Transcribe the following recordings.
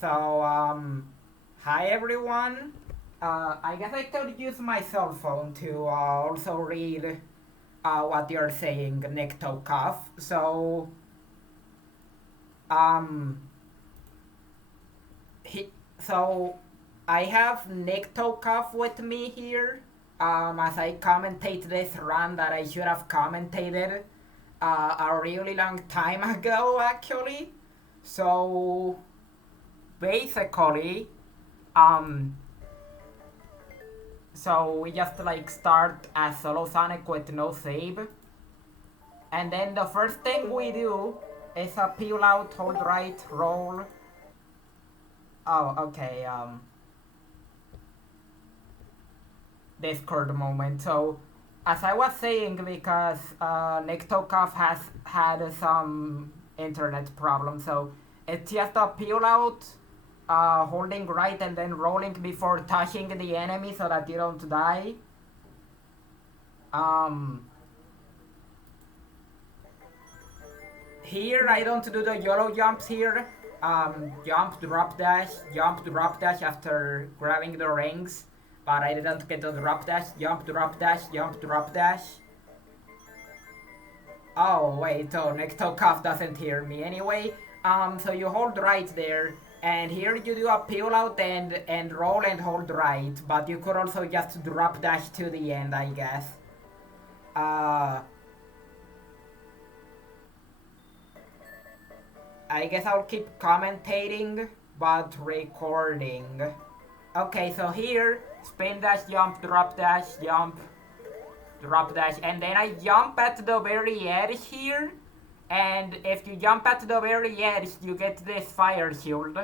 So, hi everyone. I guess I could use my cell phone to also read what you're saying, Nick Tokov. Um, he, so I have Nick Tokov with me here. As I commentate this run that I should have commentated a really long time ago, actually. So basically, um, so we just like start as Solo Sonic with no save. And then the first thing we do is a peel out, hold right, roll. Oh, okay, Discord moment. So, as I was saying, because Nick Tokov has had some internet problems, so it's just a peel out, holding right and then rolling before touching the enemy so that you don't die. Um, Here I don't do the YOLO jumps here. Jump, drop dash after grabbing the rings. But I didn't get the drop dash, drop dash, drop dash. Oh wait, so Nectocaf doesn't hear me anyway. So you hold right there, and here you do a peel out and roll and hold right, but you could also just drop dash to the end, I guess. Uh, I guess I'll keep commentating, but recording. Okay, so here, spin dash, jump, drop dash, and then I jump at the very edge here. And if you jump at the very edge, you get this fire shield.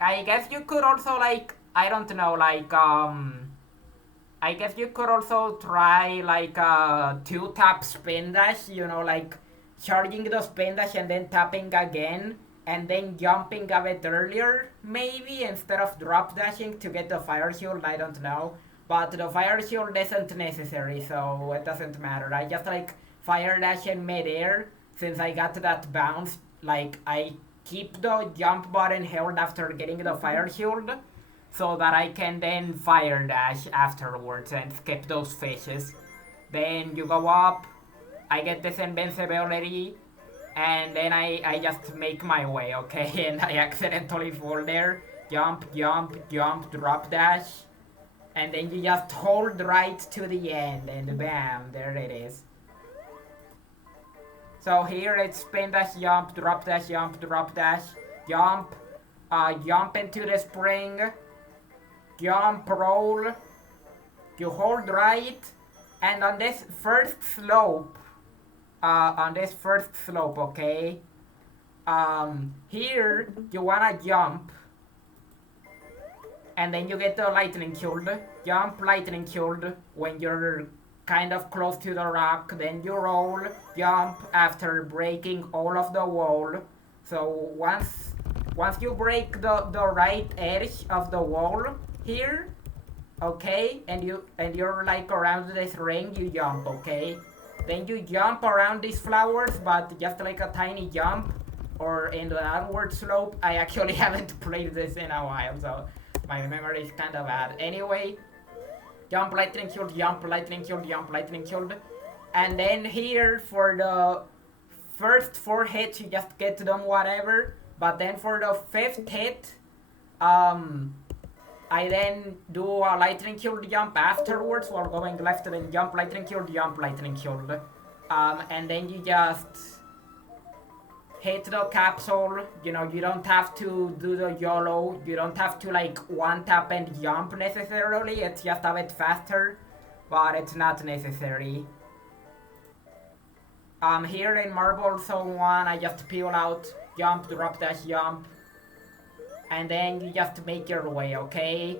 I guess you could also like, I don't know, like, I guess you could also try like a 2-tap spin dash, like charging the spin dash and then tapping again and then jumping a bit earlier, maybe, instead of drop dashing to get the fire shield, I don't know. But the fire shield isn't necessary, so it doesn't matter. I just like fire dash in midair, since I got that bounce, like I keep the jump button held after getting the fire shield, so that I can then fire dash afterwards and skip those fishes. Then you go up, I get this invincibility, and then I just make my way, okay? And I accidentally fall there. Jump, drop dash. And then you just hold right to the end, and bam, there it is. So here it's spin dash, jump, drop dash, jump, jump, jump into the spring, jump, roll, you hold right, and on this first slope, okay, here you wanna jump, and then you get the lightning shield, jump, lightning shield, when you're kind of close to the rock, then you roll, jump after breaking all of the wall. So once you break the right edge of the wall here, okay, and you're like around this ring, you jump, okay? Then you jump around these flowers, but just like a tiny jump, or in the downward slope. I actually haven't played this in a while, so my memory is kind of bad. Anyway, jump, lightning shield, jump, lightning shield, jump, lightning shield. And then here, for the first 4 hits, you just get them whatever. But then for the 5th hit, I then do a lightning shield jump afterwards while going left, then jump, lightning shield, and then you just hit the capsule. You don't have to do the YOLO. You don't have to like 1-tap and jump necessarily. It's just a bit faster, but it's not necessary. Here in Marble Zone 1, I just peel out, jump, drop dash, jump, and then you just make your way, okay?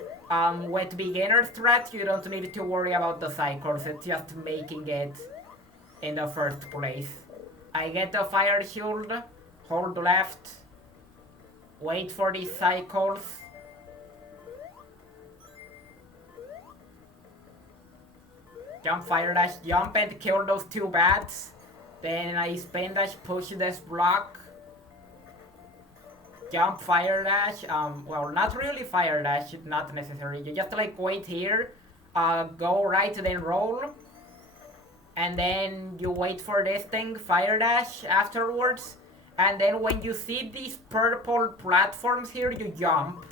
With beginner threat, you don't need to worry about the cycles. It's just making it in the first place. I get the fire shield, hold left, wait for these cycles. Jump, fire dash, jump and kill those 2 bats. Then I spin dash, push this block. jump, fire dash. Well, not really fire dash, not necessary. You just like wait here, go right, then roll, and then you wait for this thing, fire dash afterwards, and then when you see these purple platforms here, you jump,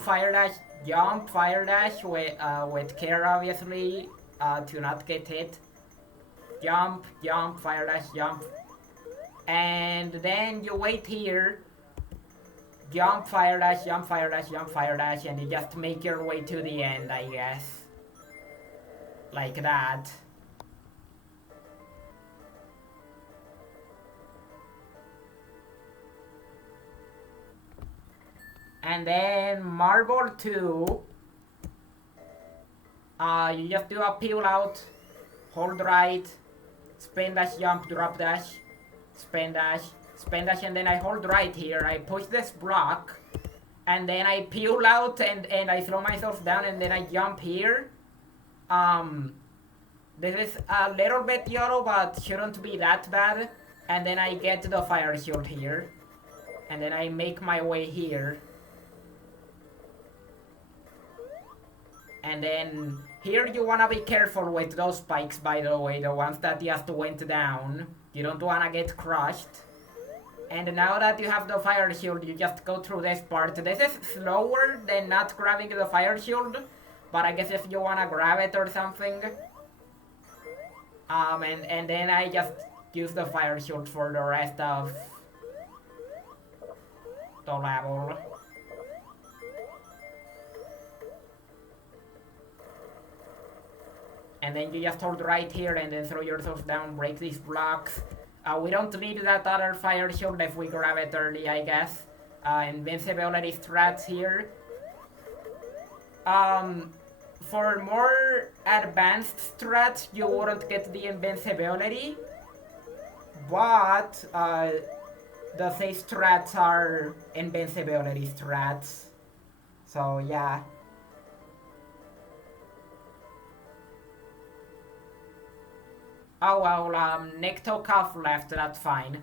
fire dash with care obviously, to not get hit. Jump, fire dash, jump, and then you wait here. Jump, fire dash, jump, fire dash, jump, fire dash, and you just make your way to the end, I guess. Like that. And then Marble 2, you just do a peel out, hold right, spin dash, jump, drop dash, spin dash, and then I hold right here, I push this block, and then I peel out and I slow myself down, and then I jump here. This is a little bit yellow, but shouldn't be that bad. And then I get the fire shield here, and then I make my way here. And then here you wanna be careful with those spikes, by the way, the ones that just went down. You don't wanna get crushed. And now that you have the fire shield, you just go through this part. This is slower than not grabbing the fire shield, but I guess if you wanna grab it or something. And then I just use the fire shield for the rest of the level. And then you just hold right here and then throw yourself down, break these blocks. We don't need that other fire shield if we grab it early, I guess. Invincibility strats here. For more advanced strats, you wouldn't get the invincibility. But the safe strats are invincibility strats. So yeah. Oh well, Niktokov left, that's fine.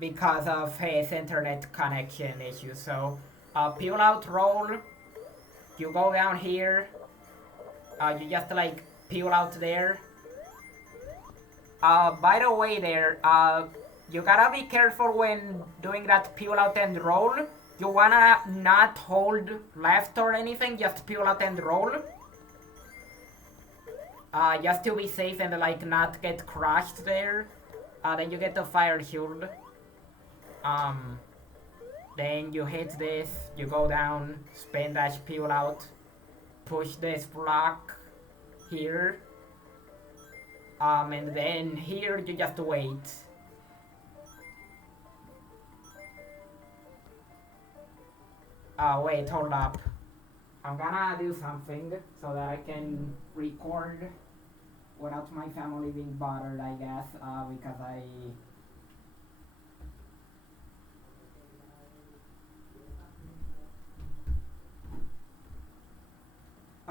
Because of his internet connection issues. So, peel out, roll. You go down here. You just like peel out there. By the way there, you gotta be careful when doing that peel out and roll. You wanna not hold left or anything, just peel out and roll. Just to be safe and like not get crushed there. Then you get the fire shield. Then you hit this, you go down, spin dash, peel out, push this block here. And then here you just wait. Wait, hold up. I'm gonna do something so that I can record without my family being bothered, I guess, because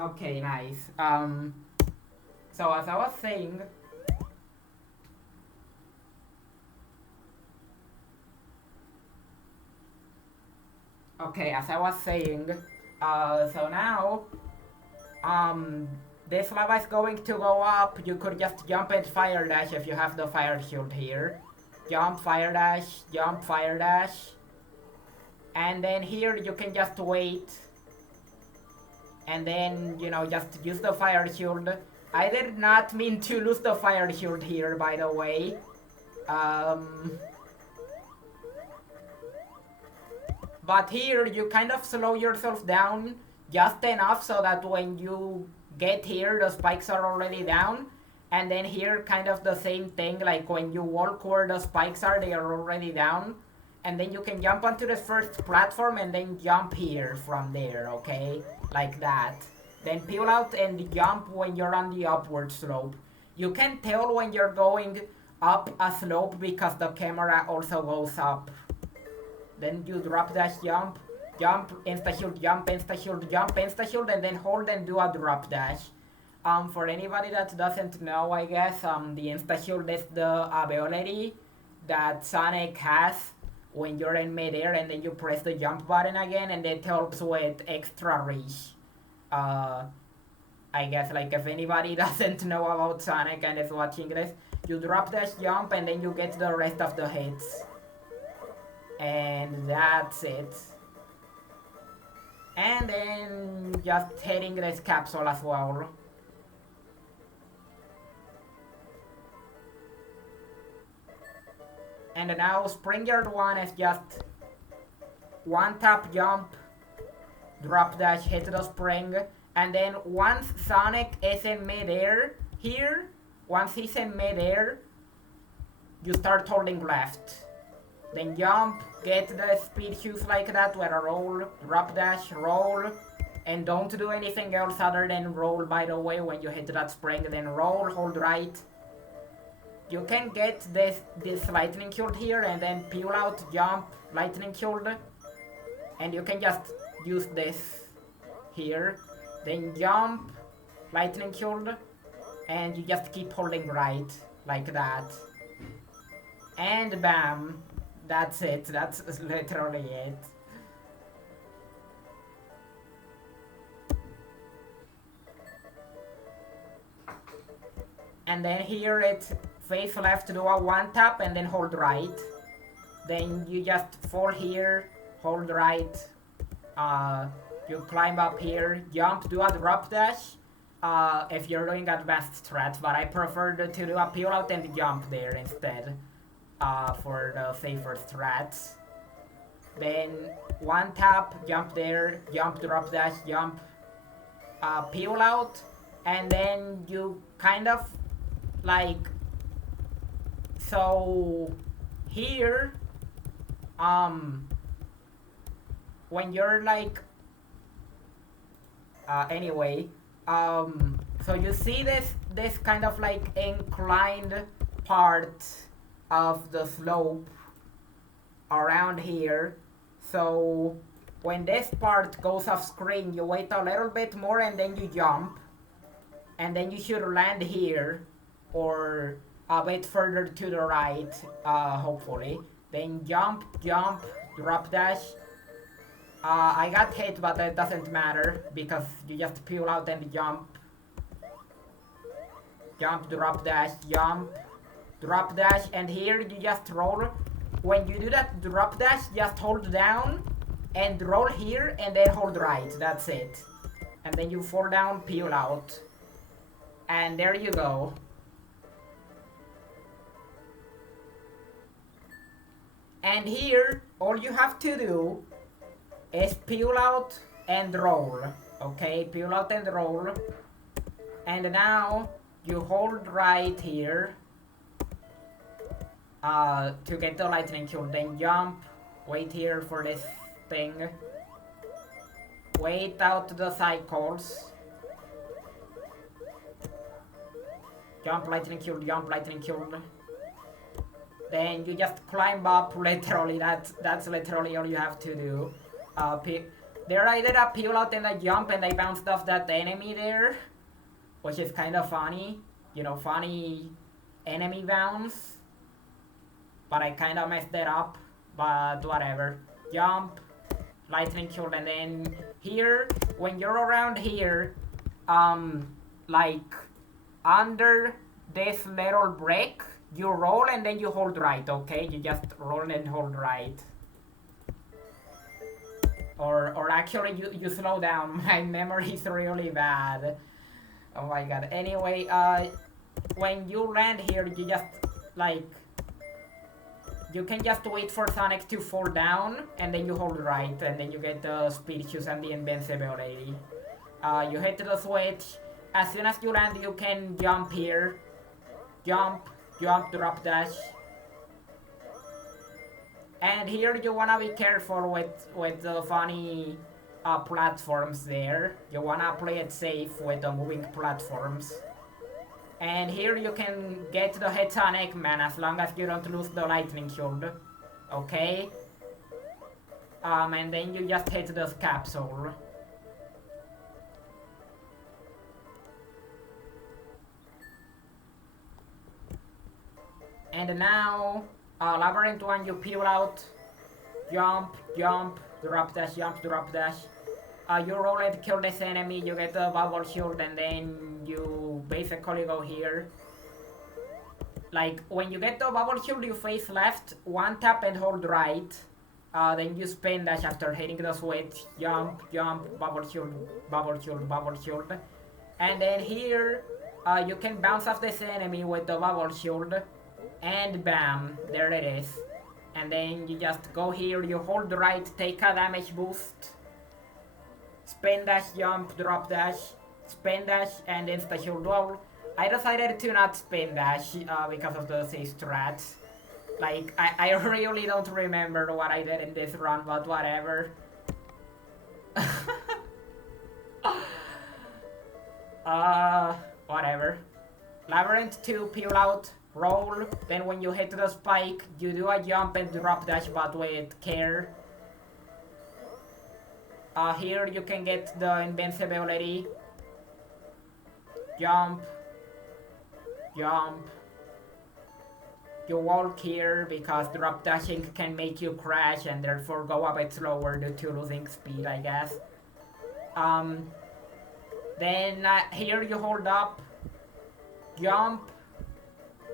Okay, nice. So as I was saying, so now, this lava is going to go up. You could just jump and fire dash if you have the fire shield here. Jump, fire dash, jump, fire dash. And then here you can just wait. And then, you know, just use the fire shield. I did not mean to lose the fire shield here, by the way. But here, you kind of slow yourself down just enough so that when you get here, the spikes are already down. And then here, kind of the same thing, like when you walk where the spikes are, they are already down. And then you can jump onto the first platform and then jump here from there, okay? Like that. Then peel out and jump when you're on the upward slope. You can tell when you're going up a slope because the camera also goes up. Then you drop dash, jump, insta shield, jump, insta shield, jump, insta shield, and then hold and do a drop dash. For anybody that doesn't know, I guess, the insta shield is the ability that Sonic has when you're in midair, and then you press the jump button again, and it helps with extra reach. Uh, I guess like if anybody doesn't know about Sonic and is watching this, you drop dash jump and then you get the rest of the hits. And that's it. And then just hitting this capsule as well. And now Spring Yard 1 is just one tap jump, drop dash, hit the spring, and then once Sonic is in midair here, once he's in midair, you start holding left. Then jump, get the speed shoes like that, where a roll, drop dash, roll, and don't do anything else other than roll, by the way, when you hit that spring. Then roll, hold right. You can get this lightning shield here and then peel out, jump, lightning shield, and you can just use this here. Then jump, lightning shield, and you just keep holding right, like that. And bam, that's it, that's literally it. And then here it's face left, do a one tap and then hold right. Then you just fall here, hold right, you climb up here, jump, do a drop dash, if you're doing advanced strats, but I prefer to do a peel out and jump there instead, for the safer strats. Then one tap, jump there, jump, drop dash, jump, peel out, and then you kind of like, so here, when you're like, anyway, so you see this kind of like inclined part of the slope around here. So when this part goes off screen, you wait a little bit more and then you jump, and then you should land here or a bit further to the right, hopefully. Then jump, jump, drop dash. I got hit, but that doesn't matter because you just peel out and jump. Jump, drop dash, jump, drop dash, and here you just roll. When you do that drop dash, just hold down and roll here and then hold right. That's it. And then you fall down, peel out. And there you go. And here, all you have to do is peel out and roll. Okay, peel out and roll. And now you hold right here to get the lightning shield. Then jump, wait here for this thing. Wait out the cycles. Jump, lightning shield, jump, lightning shield. Then you just climb up, literally, that's literally all you have to do. There I did a peel out and a jump and I bounced off that enemy there, which is kind of funny, you know, funny enemy bounce. But I kind of messed it up, but whatever. Jump, lightning shield, and then here, when you're around here, like under this little brick, you roll and then you hold right, okay? You just roll and hold right. Or actually you slow down. My memory is really bad. Oh my god. Anyway, when you land here, you just like, you can just wait for Sonic to fall down and then you hold right and then you get the speed shoes and the invincibility. You hit the switch. As soon as you land, you can jump here. Jump, jump, drop dash. And here you wanna be careful with the funny platforms there. You wanna play it safe with the moving platforms. And here you can get the hits on Eggman as long as you don't lose the lightning shield. Okay? And then you just hit the capsule. And now, Labyrinth 1, you peel out, jump, jump, drop dash, jump, drop dash. You roll it, kill this enemy, you get the bubble shield, and then you basically go here. Like, when you get the bubble shield, you face left, one tap and hold right. Then you spin dash after hitting the switch, jump, jump, bubble shield, bubble shield, bubble shield. And then here, you can bounce off this enemy with the bubble shield, and bam, there it is. And then you just go here, you hold right, take a damage boost, spin dash, jump, drop dash, spin dash, and insta shield roll. I decided to not spin dash because of the C strats. Like, I really don't remember what I did in this run, but whatever. Whatever. Labyrinth 2, peel out, roll, then when you hit the spike, you do a jump and drop dash, but with care. Here you can get the invincibility. Jump. Jump. You walk here because drop dashing can make you crash and therefore go a bit slower due to losing speed, I guess. Then here you hold up, jump.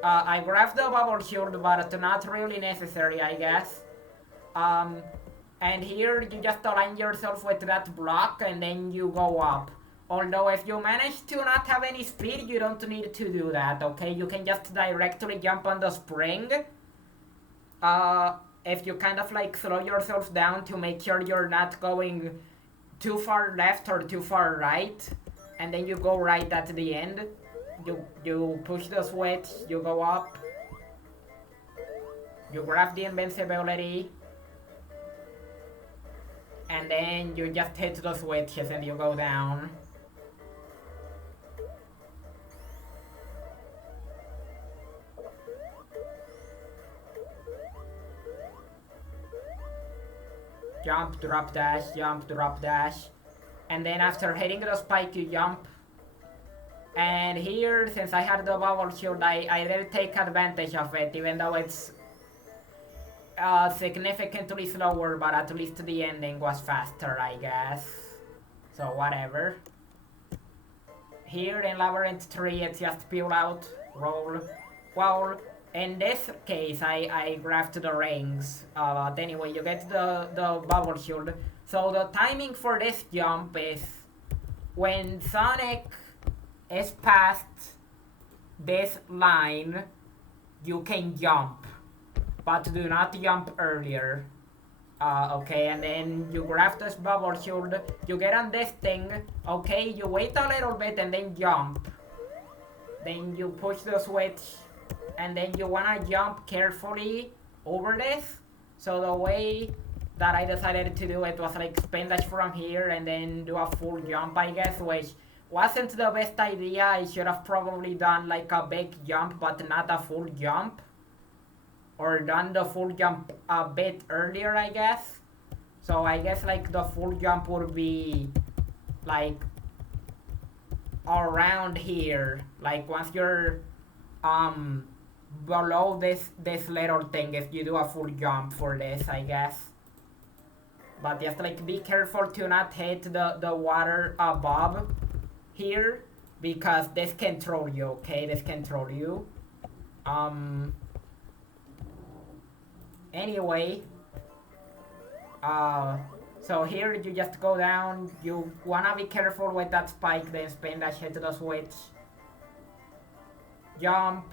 I grabbed the bubble shield, but not really necessary, I guess. And here you just align yourself with that block and then you go up. Although if you manage to not have any speed, you don't need to do that, okay? You can just directly jump on the spring. If you kind of like slow yourself down to make sure you're not going too far left or too far right. And then you go right at the end. You push the switch, you go up. You grab the invincibility. And then you just hit the switches and you go down. Jump, drop dash, jump, drop dash. And then after hitting the spike, you jump. And here, since I had the bubble shield, I did take advantage of it, even though it's significantly slower, but at least the ending was faster, I guess. So whatever. Here in Labyrinth 3, it's just peel out, roll. Well, in this case, I grabbed the rings. But anyway, you get the bubble shield. So the timing for this jump is when Sonic is past this line, you can jump. But do not jump earlier. Okay, and then you grab this bubble shield, you get on this thing, okay, you wait a little bit and then jump. Then you push the switch, and then you wanna jump carefully over this. So the way that I decided to do it was like spin dash from here and then do a full jump, I guess, which wasn't the best idea. I should have probably done like a big jump but not a full jump. Or done the full jump a bit earlier, I guess. So I guess like the full jump would be like around here. Like once you're below this little thing, if you do a full jump for this, I guess. But just like be careful to not hit the water above here, because this can throw you, okay? This can throw you. Anyway, so here you just go down, you wanna be careful with that spike, then spin dash, hit the switch, jump,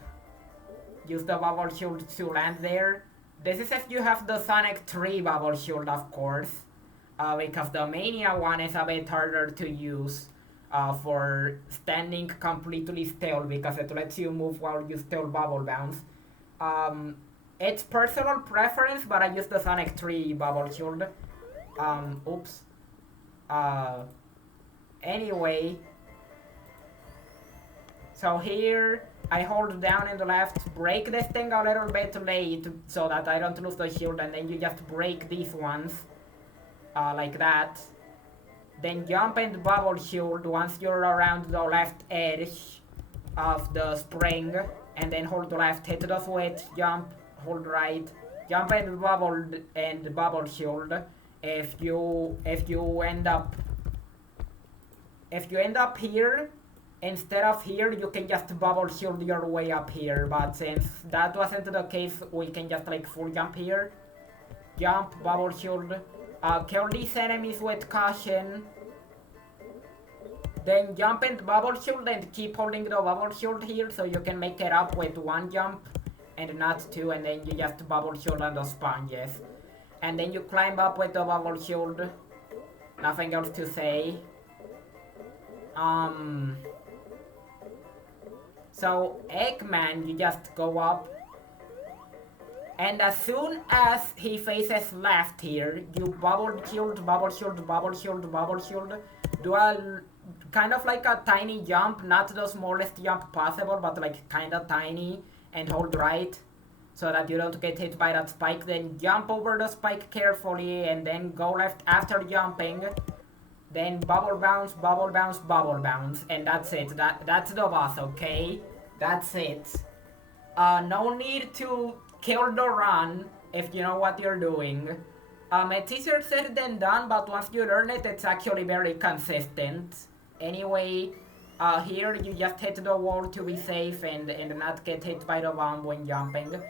use the bubble shield to land there. This is if you have the Sonic 3 bubble shield, of course, because the Mania one is a bit harder to use for standing completely still, because it lets you move while you still bubble bounce. It's personal preference, but I use the Sonic 3 bubble shield. Oops. Anyway. So here, I hold down in the left, break this thing a little bit late so that I don't lose the shield, and then you just break these ones. Like that. Then jump and bubble shield once you're around the left edge of the spring. And then hold left, hit the switch, jump, hold right, jump and bubble shield. If you end up here, instead of here, you can just bubble shield your way up here. But since that wasn't the case, we can just like full jump here. Jump, bubble shield. Kill these enemies with caution. Then jump and bubble shield and keep holding the bubble shield here so you can make it up with one jump and not two, and then you just bubble shield on the sponges. And then you climb up with the bubble shield. Nothing else to say. So Eggman, you just go up. And as soon as he faces left here, you bubble shield, bubble shield, bubble shield, bubble shield. Do a kind of like a tiny jump, not the smallest jump possible, but like kinda tiny, and hold right so that you don't get hit by that spike. Then jump over the spike carefully and then go left after jumping. Then bubble bounce, bubble bounce, bubble bounce, and that's it. That's the boss, okay? That's it. No need to kill the run if you know what you're doing. It's easier said than done, but once you learn it, it's actually very consistent. Anyway, here you just hit the wall to be safe and not get hit by the bomb when jumping.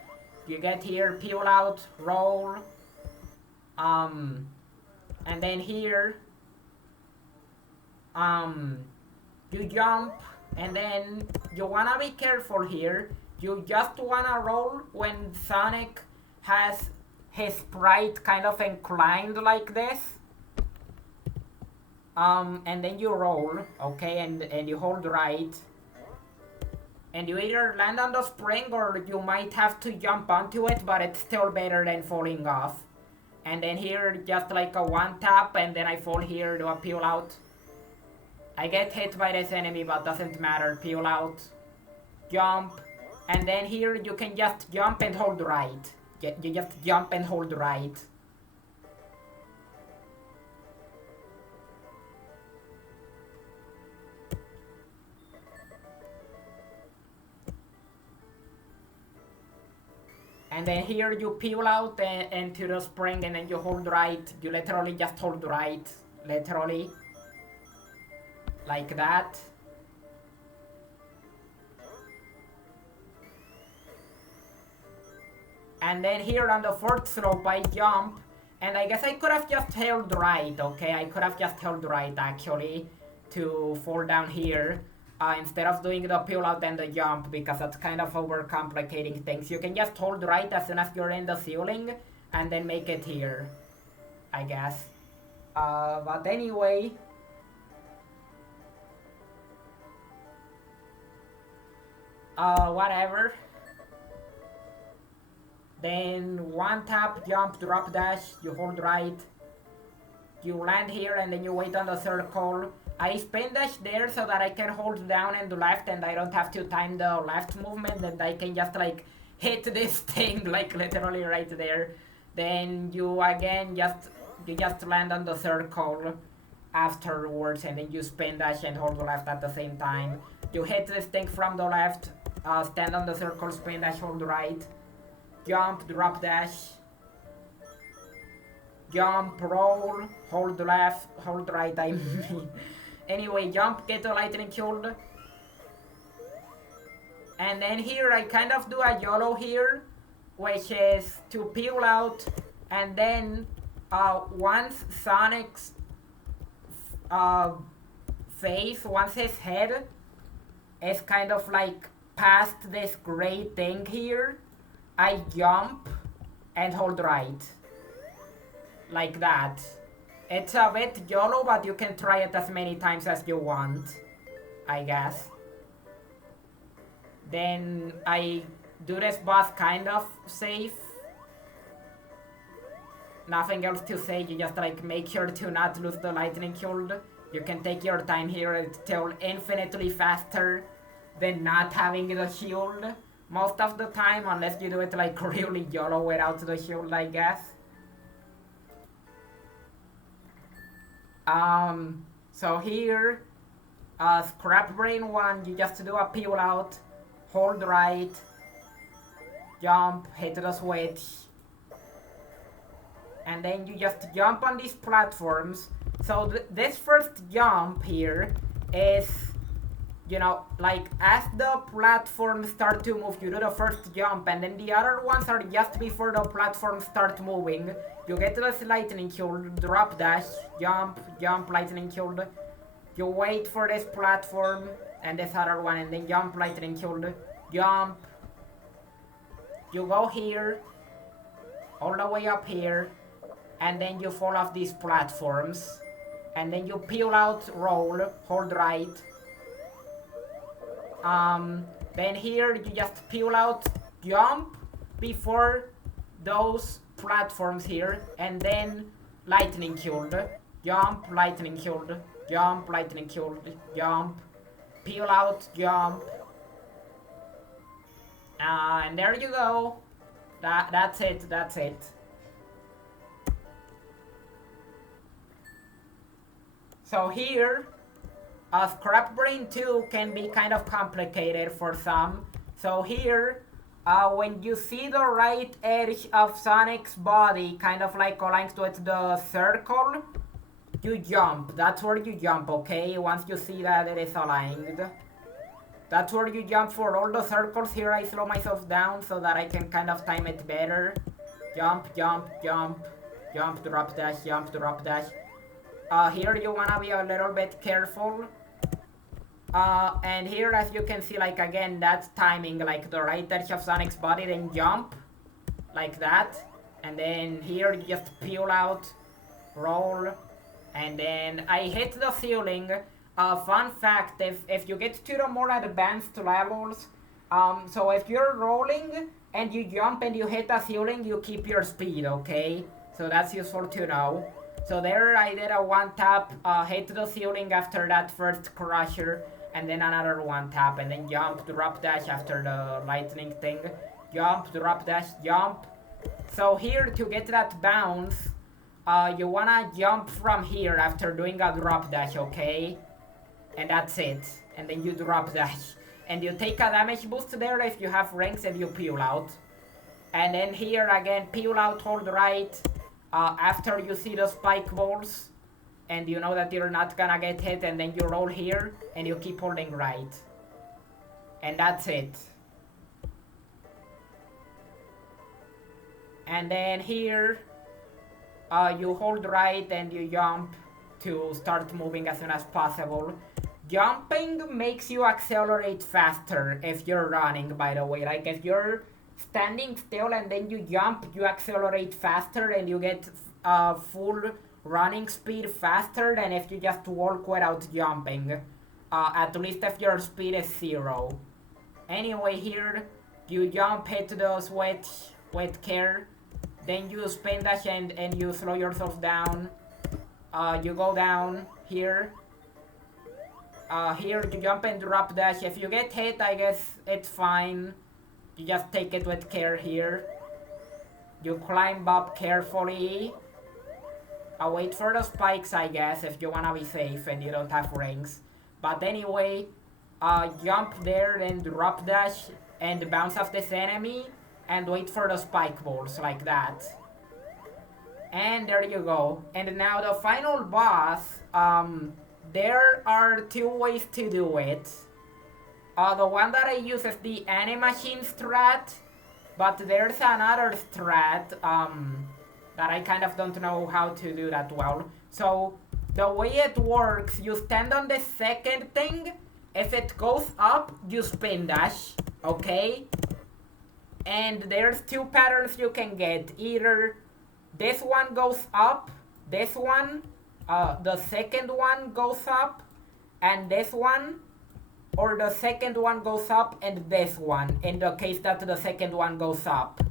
You get here, peel out, roll, and then here, you jump, and then you wanna be careful here. You just wanna roll when Sonic has his sprite kind of inclined like this. And then you roll, okay, and you hold right. And you either land on the spring or you might have to jump onto it, but it's still better than falling off. And then here, just like a one tap, and then I fall here, do a peel out. I get hit by this enemy, but doesn't matter, peel out. Jump. And then here you can just jump and hold right. You just jump and hold right. And then here you peel out into the spring and then you hold right. You literally just hold right. Literally. Like that. And then here on the fourth slope I jump. And I guess I could have just held right, okay? I could have just held right actually to fall down here. Instead of doing the peel out and the jump, because that's kind of overcomplicating things. You can just hold right as soon as you're in the ceiling and then make it here, I guess. But anyway. Whatever. Then one tap, jump, drop dash, you hold right. You land here and then you wait on the circle. I spin dash there so that I can hold down and left and I don't have to time the left movement, and I can just like hit this thing like literally right there. Then you again just land on the circle afterwards, and then you spin dash and hold left at the same time. You hit this thing from the left, stand on the circle, spin dash, hold right. Jump, drop dash. Jump, roll, hold left, hold right, I mean. Anyway, jump, get the lightning shield. And then here I kind of do a YOLO here, which is to peel out, and then once Sonic's face, once his head is kind of like past this gray thing here, I jump and hold right. Like that. It's a bit YOLO, but you can try it as many times as you want, I guess. Then I do this boss kind of safe. Nothing else to say, you just like make sure to not lose the lightning shield. You can take your time here, it's still infinitely faster than not having the shield. Most of the time, unless you do it like really YOLO without the shield, I guess. So here, Scrap Brain 1, you just do a peel out, hold right, jump, hit the switch, and then you just jump on these platforms. So this first jump here is, you know, like as the platforms start to move, you do the first jump, and then the other ones are just before the platforms start moving. You get this lightning shield, drop dash, jump, jump, lightning shield. You wait for this platform and this other one, and then jump, lightning shield, jump. You go here, all the way up here, and then you fall off these platforms. And then you peel out, roll, hold right. Then here you just peel out, jump before those platforms here, and then lightning shield, jump, lightning shield, jump, lightning shield, jump, peel out, jump, and there you go. That's it. So here, Scrap Brain 2 can be kind of complicated for some. So here, when you see the right edge of Sonic's body kind of like aligns with the circle, you jump. That's where you jump, okay? Once you see that it is aligned. That's where you jump for all the circles. Here I slow myself down so that I can kind of time it better. Jump, jump, jump, jump, drop dash, jump, drop dash. Here you wanna be a little bit careful. And here, as you can see, like again, that's timing, like the right edge of Sonic's body, then jump, like that. And then here you just peel out, roll, and then I hit the ceiling. Fun fact, if you get to the more advanced levels, so if you're rolling and you jump and you hit a ceiling, you keep your speed, okay? So that's useful to know. So there I did a one tap, hit the ceiling after that first crusher, and then another one tap, and then jump, drop dash after the lightning thing. Jump, drop dash, jump. So here to get that bounce, you wanna jump from here after doing a drop dash, okay? And that's it. And then you drop dash. And you take a damage boost there if you have rings, and you peel out. And then here again, peel out, hold right. After you see the spike balls, and you know that you're not gonna get hit, and then you roll here, and you keep holding right. And that's it. And then here, you hold right and you jump to start moving as soon as possible. Jumping makes you accelerate faster if you're running, by the way. Like if you're standing still and then you jump, you accelerate faster and you get full running speed faster than if you just walk without jumping. At least if your speed is 0. Anyway, here you jump, hit the switch with care, then you spin dash and you slow yourself down. You go down here. Here you jump and drop dash. If you get hit, I guess it's fine. You just take it with care here. You climb up carefully. Wait for the spikes, I guess, if you wanna be safe and you don't have rings. But anyway, jump there, then drop dash and bounce off this enemy and wait for the spike balls like that. And there you go. And now the final boss, there are 2 ways to do it. The one that I use is the Animachine strat, but there's another strat that I kind of don't know how to do that well. So the way it works, you stand on the second thing. If it goes up, you spin dash, okay? And there's 2 patterns you can get. Either this one goes up, this one, the second one goes up, and this one, or the second one goes up and this one, in the case that the second one goes up.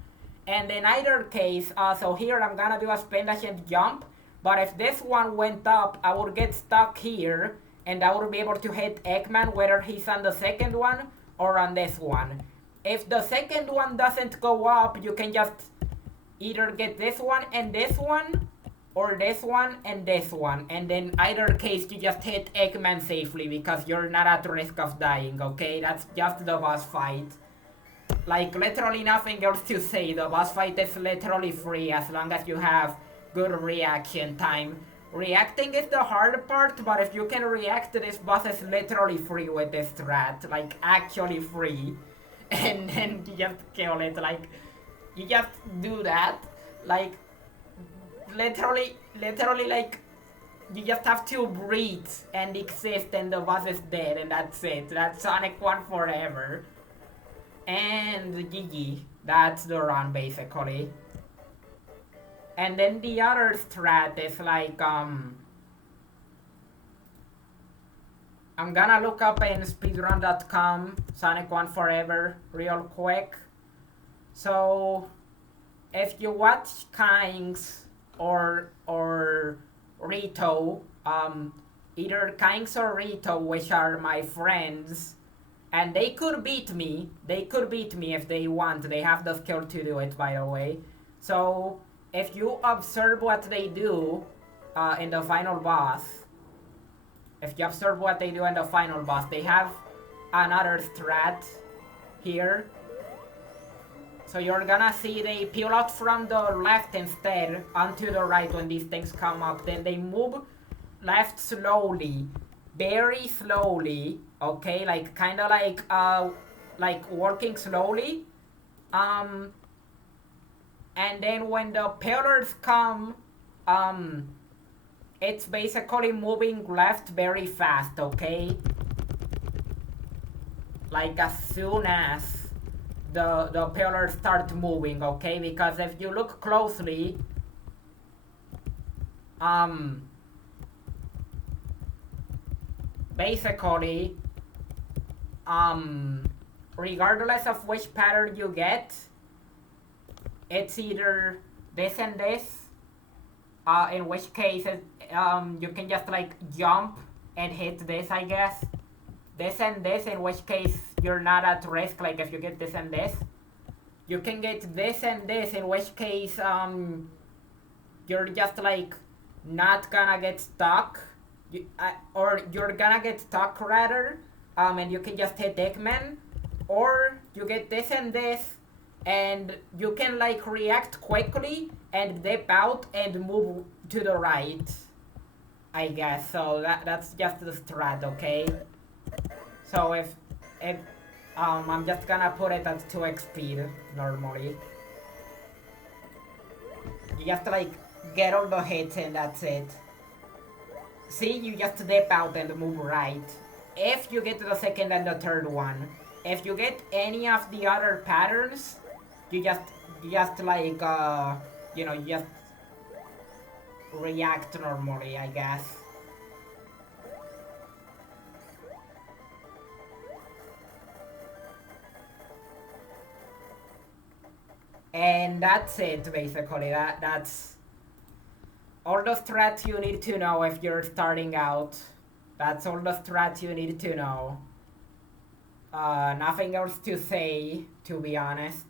And in either case, so here I'm gonna do a spin dash and jump, but if this one went up, I would get stuck here, and I would be able to hit Eggman whether he's on the second one or on this one. If the second one doesn't go up, you can just either get this one and this one, or this one and this one, and in either case you just hit Eggman safely because you're not at risk of dying, okay? That's just the boss fight. Like literally nothing else to say. The boss fight is literally free as long as you have good reaction time. Reacting is the hard part, but if you can react, this boss is literally free with this strat, like actually free. And then you just kill it, like you just do that, like literally like you just have to breathe and exist and the boss is dead and that's it. That's Sonic 1 forever. And GG. That's the run basically. And then the other strat is like I'm gonna look up in speedrun.com Sonic 1 forever real quick. So if you watch Kings or Rito, either Kings or Rito, which are my friends, and they could beat me. They could beat me if they want. They have the skill to do it, by the way. So if you observe what they do in the final boss, if you observe what they do in the final boss, they have another strat here. So you're gonna see they peel out from the left instead onto the right when these things come up. Then they move left slowly, very slowly, okay? Like kinda like walking slowly. And then when the pillars come, it's basically moving left very fast, okay? Like as soon as the pillars start moving, okay? Because if you look closely, basically, regardless of which pattern you get, it's either this and this, in which case you can just like jump and hit this, I guess. This and this, in which case you're not at risk, like if you get this and this. You can get this and this, in which case you're just like not gonna get stuck. Or you're gonna get stuck rather, and you can just hit Eggman. Or you get this and this, and you can like react quickly and dip out and move to the right, I guess. So that's just the strat, okay? So if I'm just gonna put it at 2x speed normally. You just like get all the hits and that's it. See, you just dip out and move right. If you get to the second and the third one. If you get any of the other patterns, you just like you know, you just react normally, I guess. And that's it basically. That's all the strats you need to know if you're starting out. That's all the strats you need to know. Nothing else to say, to be honest.